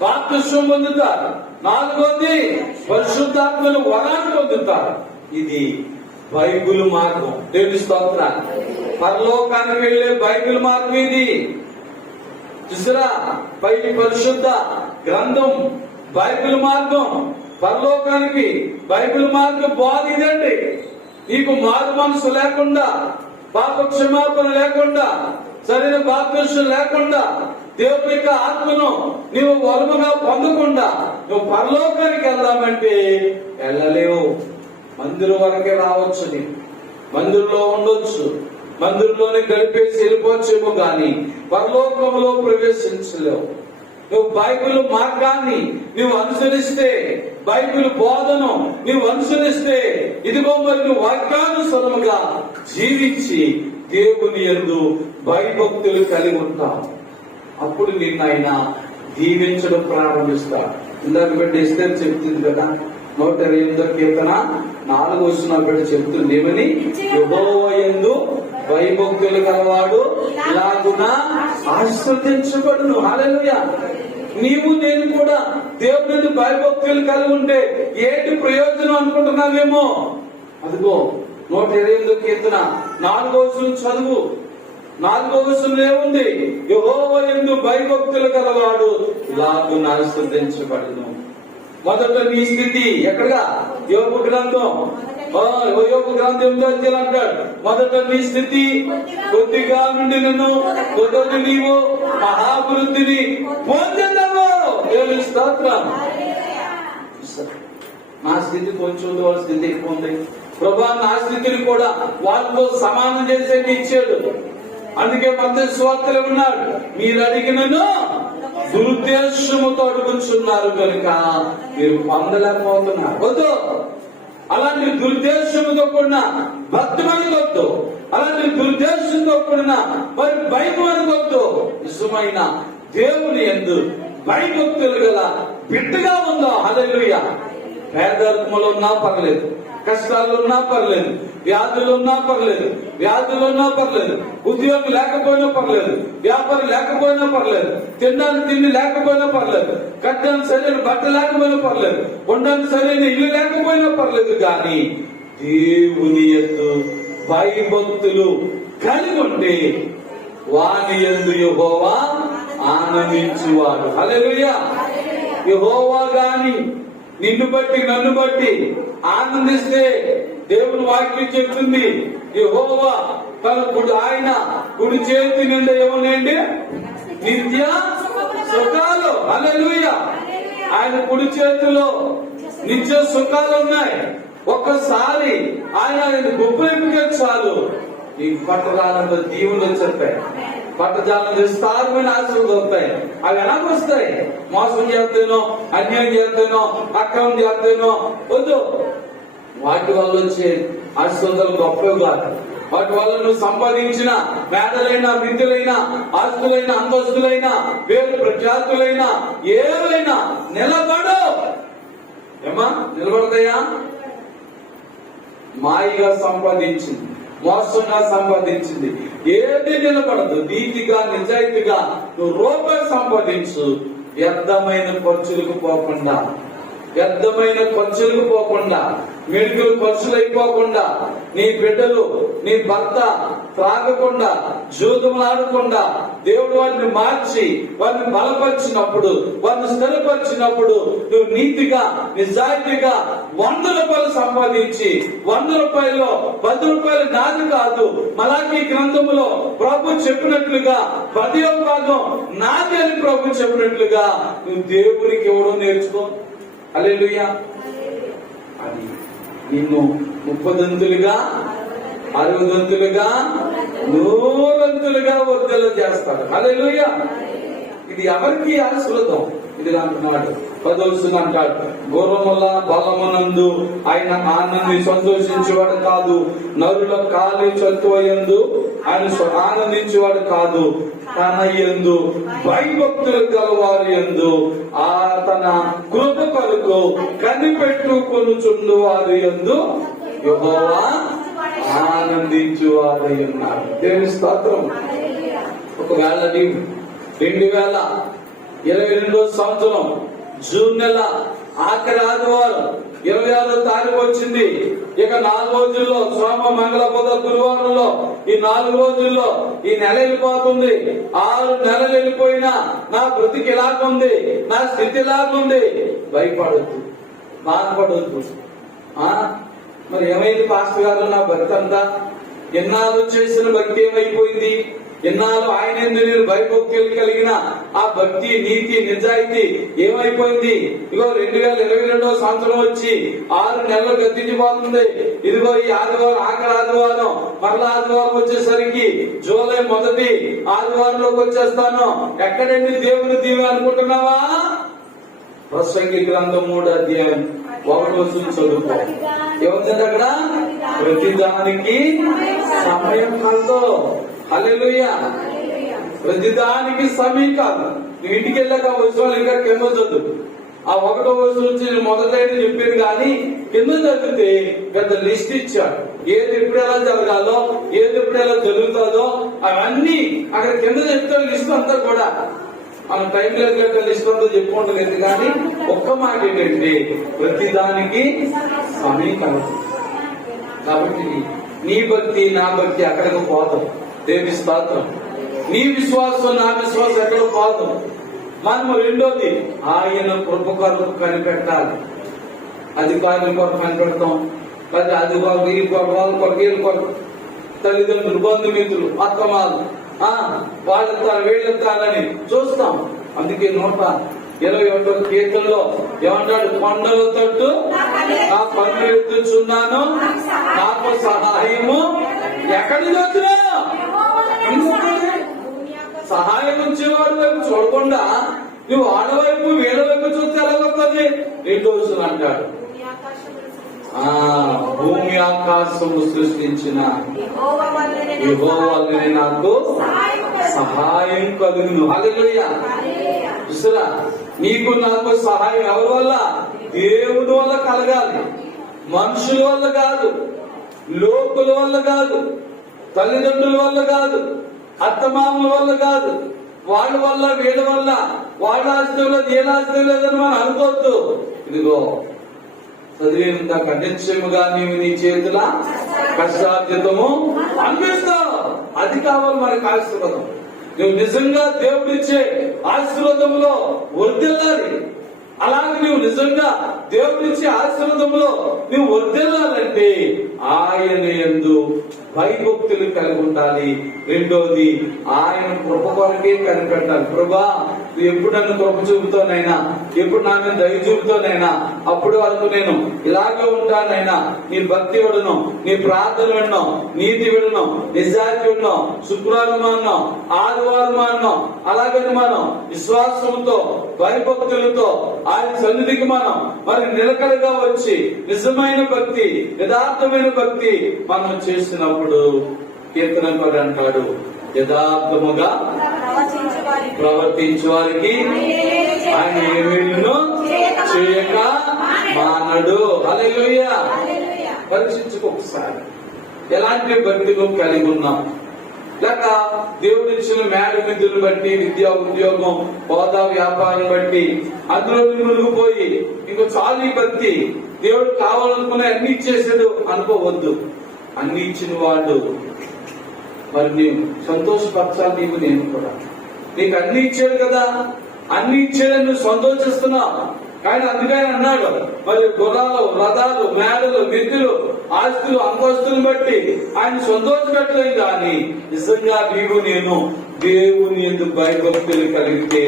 బాప్తిస్మం పొందుతారు. నాలుగవది పరిశుద్ధాత్మను వరాన్ని పొందుతారు. ఇది బైబిల్ మార్గం. దేవుని స్తోత్రం. పరలోకానికి వెళ్లే బైబిల్ మార్గం ఇది. చూసారా, పరిశుద్ధ గ్రంథం బైబిల్ మార్గం. పరలోకానికి బైబిల్ మార్గం బోధ ఇదండి. నీకు మారు మనసు లేకుండా, పాప క్షమాపణ లేకుండా, సరైన బాప్తిస్మం లేకుండా, దేవుని యొక్క ఆత్మను నీవు వరముగా పొందకుండా నువ్వు పరలోకానికి వెళ్దామంటే వెళ్ళలేవు. మందిరం వరకే రావచ్చు, నీవు మందిరంలో ఉండొచ్చు, మందిరంలోనే గడిపేసి వెళ్ళిపోవచ్చేమో గాని పరలోకంలో ప్రవేశించలేవు. నువ్వు బైబిల్ మార్గాన్ని నువ్వు అనుసరిస్తే, బైబిల్ బోధను నువ్వు అనుసరిస్తే, ఇదిగో మరి నువ్వు వాక్యానుసారముగా జీవించి దేవుని యందు భయభక్తులు కలిగి ఉంటావు. అప్పుడు నిన్ను ఆయన దీవించడం ప్రారంభిస్తాడు. ఇందాక బిడ్డ ఎస్తేర్ చెప్తుంది కదా, 128వ కీర్తన 4వ వచనం బిడ్డ చెప్తుంది ఏమని? యెహోవా యందు భయభక్తులు గలవాడు ఇలాగున ఆశీర్వదించబడును. హల్లెలూయా. నీవు నేను కూడా దేవుని భయభక్తులు కలిగి ఉంటే ఏంటి ప్రయోజనం అనుకుంటున్నావేమో? అదిగో 128వ కీర్తన 4వ వచనం చదువు. 4వ వచనం ఏముంది? యెహోవా యందు భయభక్తులు గలవాడు ఇలాగున ఆశీర్వదించబడును. మొదట నీ స్థితి ఎక్కడగా? యోబు గ్రంథం 8వ అధ్యాయం అంటాడు, మొదట నీ స్థితి కొద్దిగా నుండి నన్ను కొద్ది నీవు మహాభివృద్ధిని పొందెదవు. దేవుని స్తోత్రం. నా స్థితి కొంచెం ఉంది, వాళ్ళ స్థితి ఎక్కువ ఉంది. ప్రభా నా స్థితిని కూడా వాళ్ళతో సమానం చేసేది ఇచ్చాడు. అందుకే మత్తయి సువార్తలో ఉన్నాడు, మీరు అడిగినను దురుద్దేశముతో అడుగుచున్నారు కనుక మీరు పొందలేకపోతున్నారు. వద్దు, అలాంటి దురుద్దేశముతో కూడిన భక్తి మనకొద్దు, అలాంటి దురుద్దేశంతో కూడిన మరి భయం మనకొద్దు. నిజమైన దేవుని యందు భయభక్తులు గల బిడ్డగా ఉందో. హల్లెలూయా. పేదరికములు ఉన్నా పర్లేదు, కష్టాలు ఉన్నా పర్లేదు, వ్యాధులు ఉన్నా పర్లేదు, ఉద్యోగం లేకపోయినా పర్లేదు, వ్యాపారం లేకపోయినా పర్లేదు, తినడానికి తిండి లేకపోయినా పర్లేదు, కట్టడానికి సరైన బట్ట లేకపోయినా పర్లేదు, ఉండడానికి సరైన ఇల్లు లేకపోయినా పర్లేదు, కానీ దేవుని యందు భయభక్తులు కలిగి ఉంటే వాని యందు యెహోవా ఆనందించువాడు. హల్లెలూయా. యెహోవా గాని నిన్ను బట్టి నన్ను బట్టి ఆనందిస్తే, దేవుని వాక్యం చెప్తుంది, యెహోవా ఆయన కుడి చేతి నిండా ఏమన్నాయండి? నిత్య సుఖాలు. హల్లెలూయా. ఆయన కుడి చేతిలో నిత్య సుఖాలు ఉన్నాయి. ఒక్కసారి ఆయన గుప్పైపుకే చాలు నీకు పట్టరాలంత దీవులు వచ్చేస్తాయి, పట్టజాలం విస్తారమైన ఆశలు దొరుకుతాయి. అవి ఎలాగ వస్తాయి? మోసం చేస్తేనో, అన్యాయం చేస్తేనో, అక్రమం చేస్తేనో వద్దు. వాటి వల్ల వచ్చే ఆశీర్వాదాలు గొప్పవి కాదు. వాటి వల్ల నువ్వు సంపాదించిన మేడలైన, విద్యలైన, ఆస్తులైన, అంతస్తులైన, పేరు ప్రఖ్యాతులైన ఏవైనా నిలబడు. ఏమా నిలబడతాయా? మాయగా సంపాదించింది, మోసంగా సంపాదించింది ఏది నిలబడదు. నీతిగా, నిజాయితీగా నువ్వు రూపాయి సంపాదించు. వ్యర్థమైన ఖర్చులకు పోకుండా, వ్యర్థమైన ఖర్చులకు పోకుండా, మెడుగులు ఖర్చులు అయిపోకుండా, నీ బిడ్డలు, నీ భర్త త్రాగకుండా, జూదములాడకుండా దేవుడు వారిని మార్చి వారిని బలపరిచినప్పుడు, వారిని స్థిరపరిచినప్పుడు నువ్వు నీతిగా, నిజాయితీగా 100 రూపాయలు సంపాదించి 100 రూపాయల్లో 10 రూపాయలు నాది కాదు, మలాకీ గ్రంథములో ప్రభు చెప్పినట్లుగా 10వ భాగం నాది అని ప్రభు చెప్పినట్లుగా నువ్వు దేవునికి ఇవ్వడం నేర్చుకో. హల్లెలూయా. అది నిన్ను 30 దంతులుగా, 60 దంతులుగా, 100 దంతులుగా వర్ధల చేస్తాడు. హల్లెలూయా. ఇది ఎవరికి ఆశీర్వాదం? ఇది అంటున్నాడు 10వ అంటాడు, గుర్రముల బలమునందు ఆయన ఆనంది సంతోషించేవాడు కాదు, నరుల కాలి చత్తువయందు ఆయన ఆనందించేవాడు కాదు, తన యందు భయభక్తులు గలవారి యందు ఆ తన కృప కొరకు కనిపెట్టుకొనుచుండు వారి యందు యెహోవా ఆనందించువారై ఉన్నారు. దేవుని స్తోత్రం. ఒకవేళ నీవు 2022వ సంవత్సరం జూన్ నెల ఆఖరి ఆదివారం 26వ తారీఖు వచ్చింది. ఇక 4 రోజుల్లో, సోమ, మంగళ, బుధ, గురువారంలో, ఈ 4 రోజుల్లో ఈ నెల వెళ్ళిపోతుంది. 6 నెలలు వెళ్ళిపోయినా నా బ్రతికి ఎలాగుంది, నా స్థితి ఎలాగుంది? భయపడొద్దు, బాధపడొద్దు. మరి ఏమైంది పాస్టర్ గారు, నా భక్తి అంతా ఎన్నాళ్ళు చేసిన భక్తి ఏమైపోయింది? ఎన్నాళ్ళు ఆయన నేను భయభక్తులు కలిగిన ఆ భక్తి, నీతి, నిజాయితీ ఏమైపోయింది? ఇగో 2022వ సంవత్సరం వచ్చి 6 నెలలు గతించిపోతుంది. ఇదిగో ఈ ఆదివారం ఆఖరి ఆదివారం, మరలా ఆదివారం వచ్చేసరికి జూలై 1వ ఆదివారంలోకి వచ్చేస్తాను. ఎక్కడండి దేవుని దీవెన అనుకుంటున్నావా? ప్రసంగి గ్రంథం 3వ అధ్యాయం 1వ వచనం చదువుకో. ఏముందంటే అక్కడ ప్రతిదానికి సమయం కలదో. హల్లెలూయా. ప్రతిదానికి సమయం కాదు. నువ్వు ఇంటికి వెళ్ళాక వచనాలు ఇంకా కింద చదువు. ఆ 1వ వచనం నుంచి మొదలైన చెప్పేది కానీ కింద చదివితే పెద్ద లిస్ట్ ఇచ్చాడు. ఏది ఎప్పుడు ఎలా జరగాలో, ఏది ఎప్పుడు ఎలా జరుగుతుందో అవన్నీ అక్కడ కింద చెప్తాడు. లిస్ట్ అంతా కూడా మనం టైం లేదు కనుక లిస్ట్ అంతా చెప్పుకుంటలేదు. కానీ ఒక్క మాట ఏంటంటే ప్రతిదానికి సమయం కలదు. కాబట్టి నీ భక్తి, నా భక్తి అక్కడికి పోతాం. దేవుని స్తోత్రం. నీ విశ్వాసం, నా విశ్వాసం ఎక్కడ పోతాం. మనం రెండోది ఆయన కృప కొరకు కనిపెట్టాలి. అధికారుల కొరకు కనిపెడతాం, లేదా అధికారులు ఈ కొరకు, వాళ్ళ కొరకు, వీళ్ళ కొరకు, తల్లిదండ్రులు, బంధుమిత్రులు, అత్తమాలు వాళ్ళెత్తారు వీళ్ళెత్తారని చూస్తాం. అందుకే 121వ కీర్తనలో ఏమంటాడు? కొండల తట్టు నా కన్ను ఎత్తుచున్నాను, నాకు సహాయము ఎక్కడి నుంచి వచ్చినా? సహాయం వచ్చేవాడు వైపు చూడకుండా నువ్వు ఆడవైపు వీళ్ళ వైపు చూస్తే ఎలా వస్తుంది? 2వ వచనం అంటాడు, భూమి ఆకాశము సృష్టించిన యెహోవా వల్లనే నాకు సహాయం కలుగును. హల్లెలూయా. చూసారా, నీకు నాకు సహాయం ఎవరి వల్ల? దేవుడి వల్ల కలగాలి. మనుషుల వల్ల కాదు, లోకుల వల్ల కాదు, తల్లిదండ్రుల వల్ల కాదు, అత్తమామల వల్ల కాదు, వాళ్ళ వల్ల, వీళ్ళ వల్ల, వాళ్ళ ఆస్తి లేదు, ఏ ఆస్తి లేదని మనం అనుకోవద్దు. ఇదిగో చదివేంత నిశ్చయముగా నీవు నీ చేతుల కష్టార్జితము అనిపిస్తావు. అది కావాలి మనకు ఆశీర్వాదం. నువ్వు నిజంగా దేవుడిచ్చే ఆశీర్వాదంలో వర్ధిల్లాలి. అలాగే నువ్వు నిజంగా దేవుడిచ్చే ఆశీర్వాదంలో నువ్వు వర్ధిల్లాలంటే ఆయన యందు భయభక్తులు కలిగి ఉండాలి. రెండోది ఆయన కృప కొరకే కనిపెట్టాలి. ప్రభా నువ్వు ఎప్పుడు నన్ను కృప చూపుతానైనా, ఎప్పుడు నా మీద దయ చూపుతానైనా, అప్పుడు వరకు నేను ఇలాగే ఉంటానైనా. నీ భక్తి విడను, నీ ప్రార్థన విడను, నీతి విడను, నిజాయితీ విడను, శుక్రవారం మానం, ఆదివారం మానం, అలాగని మనం విశ్వాసంతో భయభక్తులతో ఆయన సన్నిధికి మనం మరి నిలకడగా వచ్చి నిజమైన భక్తి, యథార్థమైన భక్తి మనం చేసినప్పుడు కీర్తనకారుడు అంటాడు, యథార్థముగా ప్రవర్తించే వారికి ఆయన ఏమీను చేయక మానడు. హల్లెలూయా. పరీక్షించుకో ఒకసారి, ఎలాంటి భక్తిలో కలిగి ఉన్నాం. లేక దేవుడు ఇచ్చిన మేడ మిద్దులు బట్టి, విద్యా ఉద్యోగం, హోదా, వ్యాపారం బట్టి అందులో మునిగిపోయి ఇంకో చాలు ఈ భక్తి, దేవుడు కావాలనుకునే అన్ని ఇచ్చేసాడు అనుకోవద్దు. అన్ని ఇచ్చిన వాడు మరి నీవు సంతోషపరచాలి. నీవు నేను కూడా నీకు అన్ని ఇచ్చాడు కదా, అన్ని ఇచ్చాడని నువ్వు సంతోషిస్తున్నావు. కానీ అందుకని అన్నాడు, మరి గుర్రాలు, రథాలు, మేడలు, మిద్దులు, ఆస్తులు, అంతస్తులు బట్టి ఆయన సంతోషపెట్టలేదు. కానీ నిజంగా నీవు నేను దేవుని ఎందుకు భయభక్తులు కలిగితే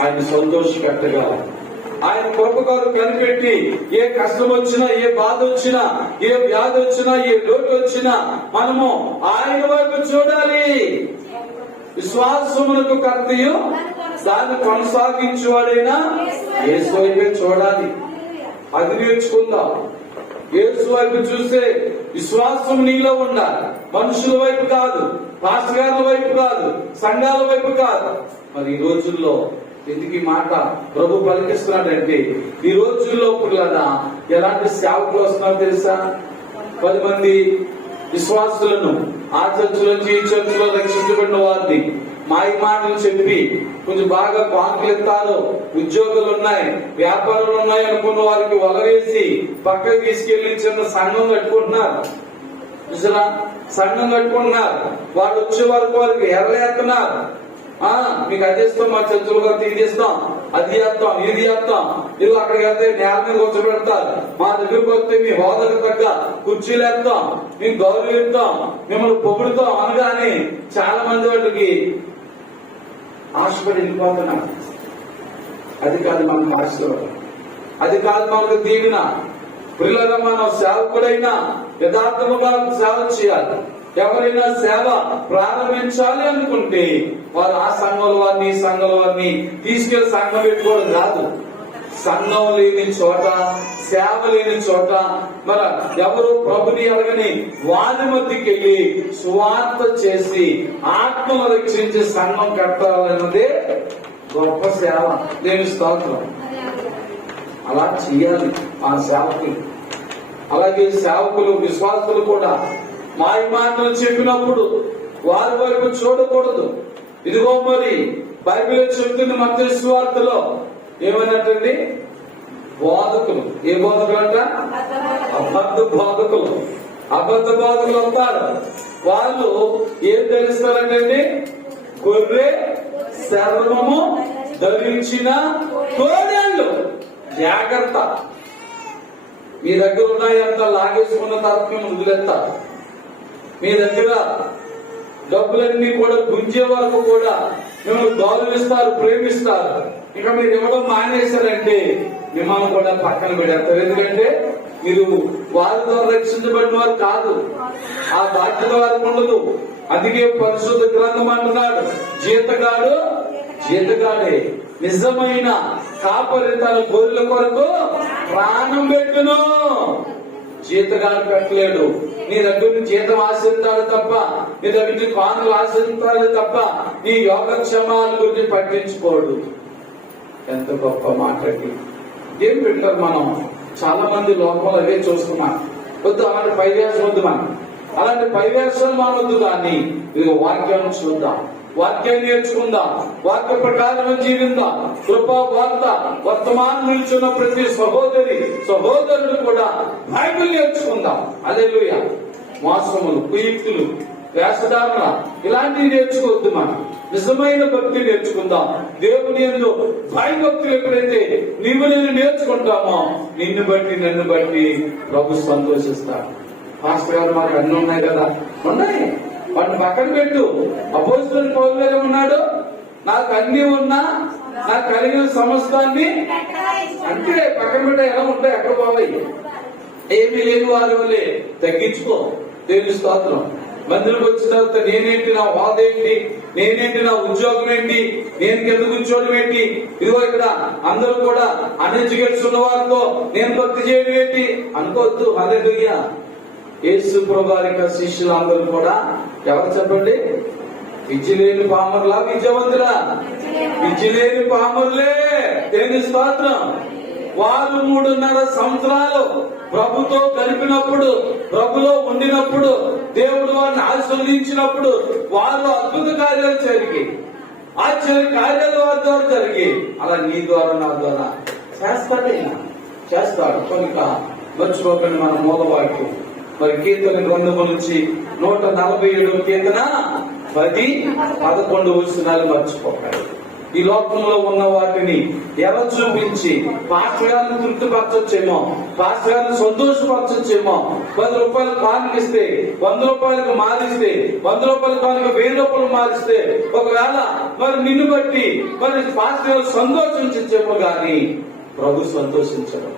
ఆయన సంతోషపెట్టగా, ఆయన కృపగారు కనిపెట్టి ఏ కష్టం వచ్చినా, ఏ బాధ వచ్చినా, ఏ వ్యాధి వచ్చినా, ఏ లోటు వచ్చినా మనము ఆయన వైపు చూడాలి. విశ్వాసమునకు కర్తయు దాన్ని కొనసాగించేవాడైనా యేసు వైపే చూడాలి. అది నేర్చుకుందాం. యేసు వైపు చూస్తే విశ్వాసం నీలో ఉండాలి. మనుషుల వైపు కాదు, పాస్టర్ల వైపు కాదు, సంఘాల వైపు కాదు. మరి ఈ రోజుల్లో ఎందుకు ఈ మాట ప్రభు పలికిస్తున్నాడంటే, ఈ రోజుల్లో పిల్లలా ఎలాంటి సేవకులు వస్తున్నారో తెలుసా? 10 మంది విశ్వాసులను ఆ చర్చలో ఈ చర్చలో రక్షించబడిన వారిని మాయ మాటలు చెప్పి కొంచెం బాగా బాంకులు ఎత్తారు, ఉద్యోగాలు ఉన్నాయి, వ్యాపారాలు ఉన్నాయి అనుకున్న వారికి వలవేసి పక్కకు తీసుకెళ్లి చిన్న సంఘం కట్టుకుంటున్నారు. చూసారా? సంఘం కట్టుకుంటున్నారు. వాళ్ళు వచ్చే వరకు వారికి ఎర్రలేస్తున్నారు. మీకు అది ఇస్తాం, మా చర్చలు కడితే ఇది ఇస్తాం, అది చేస్తాం, ఇది చేస్తాం. వీళ్ళు అక్కడికి వెళ్తే నేల మీద కూర్చోబెడతారు. మా దగ్గరకు వస్తే మీ హోదాకు తగ్గ కుర్చీలు వేస్తాం, మేము గౌరవిస్తాం, మిమ్మల్ని పొగుడుతాం అనగానే చాలా మంది వాళ్ళకి ఆశపడి వెళ్ళిపోతున్నారు. అది కాదు మనకు ఆశీర్వాదం, అది కాదు మనకు దీవెన. పిల్లల మనం సేవకుడైనా యథార్థముగా సేవ చేయాలి. ఎవరైనా సేవ ప్రారంభించాలి అనుకుంటే వారు ఆ సంఘంలో వారిని, ఈ సంఘంలో వారిని తీసుకెళ్లి సంఘం పెట్టుకోవడం కాదు. సంఘం లేని చోట, సేవ లేని చోట మరి ఎవరు ప్రభుని ఎరగని వారి మధ్యకి వెళ్ళి సువార్త చేసి ఆత్మను రక్షించి సంఘం కట్టాలన్నదే గొప్ప సేవ. దేవుని స్తోత్రం. అలా చేయాలి ఆ సేవకులు. అలాగే సేవకులు, విశ్వాసులు కూడా మాయ మాటలు చెప్పినప్పుడు వారి వైపు చూడకూడదు. ఇదిగో మరి బైబిల్ చెప్తుంది మత్తయి సువార్తలో ఏమన్నట్టండి, బోధకులు. ఏ బోధకులు అంట? అబద్ధ బోధకులు. అబద్ధ బోధకులు వస్తారు. వాళ్ళు ఏం తెలుస్తారంటే గొర్రె చర్మము ధరించిన కోడేళ్ళు. జాగ్రత్త. మీ దగ్గర ఉన్నాయంత లాగేసుకున్న తర్వాత మేము వదిలేస్తారు. మీ దగ్గర డబ్బులన్నీ కూడా గుంజే వరకు కూడా మిమ్మల్ని గౌరవిస్తారు, ప్రేమిస్తారు. ఇక మీరు ఇవ్వడం మానేశారంటే మిమ్మల్ని కూడా పక్కన పెడతారు. ఎందుకంటే మీరు వారితో రక్షించబడిన వారు కాదు. ఆ బాధ్యత వారికి ఉండదు. అందుకే పరిశుద్ధ గ్రంథం అంటున్నాడు, జీతగాడే నిజమైన కాపరి తన గొర్రెల కొరకు ప్రాణం పెట్టును. జీతగాడు పెట్టలేడు. నీ దగ్గర నుంచి జీతం ఆశిస్తాడు తప్ప, నీ దగ్గర నుంచి కానులు ఆశిస్తాడు తప్ప నీ యోగక్షేమాల గురించి పట్టించుకోడు. ఎంత గొప్ప మాటకి ఏం పెట్టారు. మనం చాలా మంది లోపల అవే చూస్తున్నాం. వద్దు అలాంటి పైవేషం వద్దు. మనం అలాంటి పైవేషాలు మనవద్దు. కానీ ఇది వాక్యాన్ని చూద్దాం, వాక్యాన్ని నేర్చుకుందాం, వాక్య ప్రకారం జీవిద్దాం. కృపా వార్త వర్తమానం నిల్చున్న ప్రతి సహోదరుడు కూడా బైబిల్ నేర్చుకుందాం. హల్లెలూయా. మోసములు, కుయుక్తులు, వేషధారణ ఇలాంటివి నేర్చుకోవద్దు. మనం నిజమైన భక్తి నేర్చుకుందాం. దేవుని యందు భయభక్తులు ఎప్పుడైతే నీవు నేను నేర్చుకుంటామో నిన్ను బట్టి నన్ను బట్టి ప్రభు సంతోషిస్తాడు. మాస్టర్ గారు మాకు అన్ని ఉన్నాయి కదా, ఉన్నాయి, వాటిని పక్కన పెట్టు. అపోస్తలుడైన పౌలు గారు ఉన్నాడు, నాకు అన్ని ఉన్నా నాకు కలిగిన సమస్తాన్ని అంటే పక్కన పెట్టే ఎలా ఉంటాయి, ఎక్కడ పోవాలి. ఏమి లేని వారి వల్లే తగ్గించుకో. దేవుని స్తోత్రం. మందిరికి వచ్చిన తర్వాత నేనేంటి, నా హోదా ఏంటి, నేనేంటి, నా ఉద్యోగం ఏంటి, నేను కింద కూర్చోవడం ఏంటి, ఇదిగో ఇక్కడ అందరూ కూడా అన్ఎడ్యుకేట్స్ ఉన్న వారితో నేను భక్తి చేయడం ఏంటి అనుకోవద్దు. హల్లెలూయా. యేసు ప్రభువారి శిష్యులందరూ కూడా ఎవరు చెప్పండి? విద్య లేని పామరులా విద్యావంతులా? విద్య లేని పామరులే. దేవుని స్తోత్రం. వారు 3.5 సంవత్సరాలు ప్రభుతో గడిపినప్పుడు, ప్రభులో ఉండినప్పుడు, దేవుడు వారిని ఆశీర్వదించినప్పుడు వారు అద్భుత కార్యాలు జరిగి, ఆశ్చర్య కార్యాలు వారి ద్వారా జరిగి, అలా నీ ద్వారా నా ద్వారా చేస్తాడు కనుక మర్చిపోకండి. మన మూలవాక్యం మరి కీర్తన 2 నుంచి 147 కీర్తన 10-11 వచనాలు మర్చిపోకండి. ఈ లోకంలో ఉన్న వాటిని ఎలా చూపించి పాస్టర్ గారిని తృప్తిపరచొచ్చేమో, పాస్టర్ గారిని సంతోషపరచొచ్చేమో. 10 రూపాయలు కానుకిస్తే 100 రూపాయలకు మారిస్తే, 100 రూపాయల కానుక 1000 రూపాయలు మారిస్తే, ఒకవేళ మరి నిన్ను బట్టి మరి పాస్టర్ గారు సంతోషించేమో గాని ప్రభు సంతోషించడు.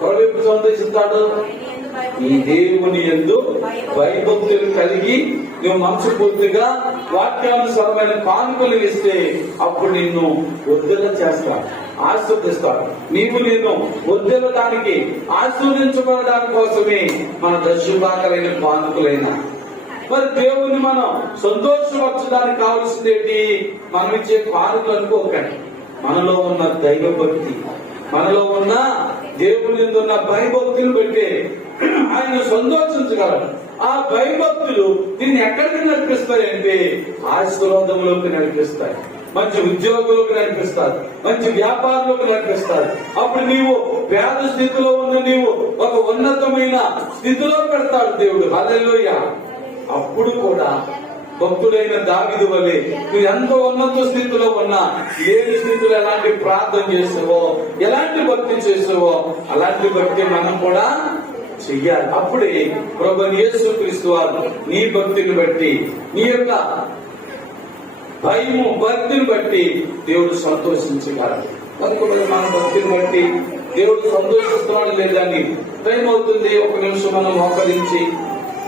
ప్రభు ఎప్పుడు సంతోషిస్తాడు? ఈ దేవుని యందు భయభక్తులు కలిగి నువ్వు మనస్ఫూర్తిగా వాక్యానుసారమైన కానుకలు ఇస్తే అప్పుడు నిన్ను వద్దల చేస్తాడు, ఆశీర్వదిస్తాడు. నేను వద్దలడానికి ఆశీర్వదించబడడానికి కోసమే మన దశభాగాలైన కానుకలైన మరి దేవుని మనం సంతోషపరచడానికి కావాల్సిందేంటి? మనం ఇచ్చే కానుకలు అనుకోకండి. మనలో ఉన్న దైవభక్తి, మనలో ఉన్న దేవుని ఉన్న భయభక్తులు బట్టి ఆయన సంతోషించగలడు. ఆ భయభక్తులు దీన్ని ఎక్కడికి నడిపిస్తాయంటే ఆశీర్వాదంలోకి నడిపిస్తాయి, మంచి ఉద్యోగులకు నడిపిస్తారు, మంచి వ్యాపారంలోకి నడిపిస్తారు. అప్పుడు నీవు పేద స్థితిలో ఉన్న నీవు ఒక ఉన్నతమైన స్థితిలో పెడతాడు దేవుడు. హల్లెలూయా. అప్పుడు కూడా భక్తుడైన దావీదు వలె నువ్వు ఎంతో ఉన్నత స్థితిలో ఉన్నా, లేని స్థితిలో ఎలాంటి ప్రార్థన చేసావో, ఎలాంటి భక్తి చేసావో అలాంటి భక్తి మనం కూడా చెయ్యాలి. అప్పుడే ప్రభువైన యేసుక్రీస్తు వారు నీ భక్తిని బట్టి, నీ యొక్క భయము భక్తిని బట్టి దేవుడు సంతోషించగలడు. కొంతమంది మన భక్తిని బట్టి దేవుడు సంతోషిస్తున్నాడు లేదని టైం అవుతుంది, 1 నిమిషం మనం మోకరించి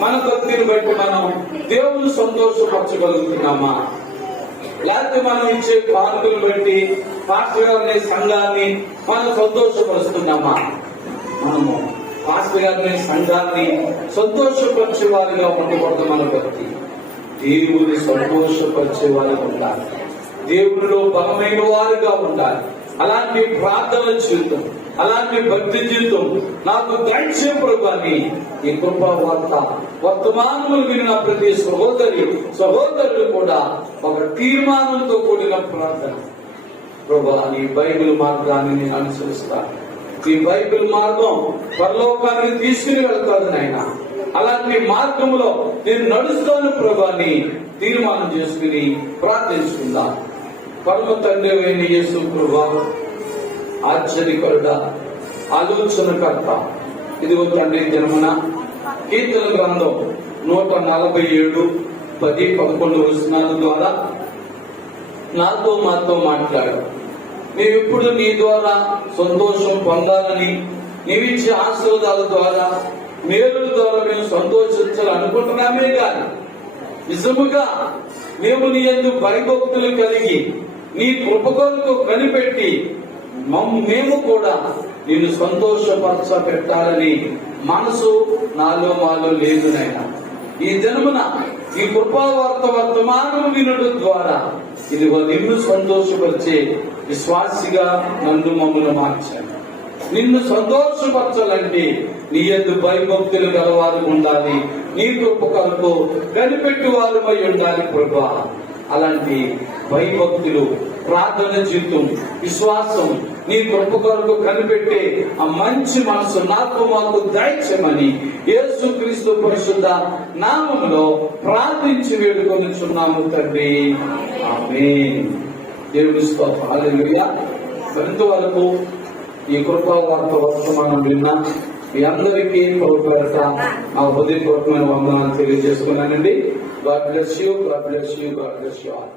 మన భక్తిని బట్టి మనం దేవుని సంతోషపరచగలుగుతున్నామా? లేకపోతే మనం ఇచ్చే కానుకలు బట్టి పాస్టర్ గారిని సంఘాన్ని మనం సంతోషపరుస్తున్నామా? మనము పాస్టర్ గారిని సంఘాన్ని సంతోషపరిచే వారిగా ఉండకూడదు. మన భక్తి దేవుని సంతోషపరిచే వారిగా ఉండాలి, దేవుడిలో బలమైన వారిగా ఉండాలి. అలాంటి ప్రార్థన జీవితం, అలాంటి భక్తి జీవితం నాకు దయచేయ ప్రభువని ఈ కృపా వార్త వర్తమానములు వినిన ప్రతి సహోదరులు కూడా ఒక తీర్మానంతో కూడిన ప్రార్థన. ప్రభువా, నీ బైబిల్ మార్గాన్ని నేను అనుసరిస్తాను. ఈ బైబిల్ మార్గం పరలోకానికి తీసుకుని వెళ్తాను నాయన. అలాంటి మార్గంలో నేను నడుస్తాను ప్రభువాని తీర్మానం చేసుకుని ప్రార్థించుకుందాం. పరమ తండ్రి అయిన యేసు ప్రభువా, ఆశ్చర్యకరుడా, ఆలోచనకర్త, ఇదిగో తండ్రి దినమున కీర్తన గ్రంథం 147 10-11 వచనాల ద్వారా మాతో మాట్లాడు. మేము ఇప్పుడు నీ ద్వారా సంతోషం పొందాలని, నీవిచ్చే ఆశీర్వాదాల ద్వారా మేలుల ద్వారా మేము సంతోషించాలనుకుంటున్నామే కానీ నిజముగా మేము నీ యందు భయభక్తులు కలిగి నీ కృప కొరకు కనిపెట్టి మేము కూడా నిన్ను సంతోషపరచ పెట్టాలని మనసు నాలో మాలో లేదు నాయనా. ఈ జన్మన ఈ కృపావార్త వర్తమానం వినడం ద్వారా ఇదిగో నిన్ను సంతోషపరిచే విశ్వాసిగా మమ్మల్ని మార్చాను. నిన్ను సంతోషపరచాలంటే నీ యందు భయభక్తులు గలవారు ఉండాలి, నీ కృప కొరకు కనిపెట్టి వారుపై ఉండాలి ప్రభువా. అలాంటి భయభక్తులు, ప్రార్థన జీవితం, విశ్వాసం, నీ కృప కొరకు కనిపెట్టే ఆ మంచి మనసు నాకు మాకు దయచేయమని యేసుక్రీస్తు పరిశుద్ధ నామములో ప్రార్థించి వేడుకొనుచున్నాము తండ్రి. ఆమేన్. దేవుని స్తోత్రం. హల్లెలూయా. ఇంతవరకు ఈ కృపా వార్త వర్తమానం విన్నా మీ అందరికీ ప్రభుపేరట మా హృదయపూర్వకమైన వందనాలు తెలియజేసుకున్నానండి. God bless you, God bless you, God bless you all.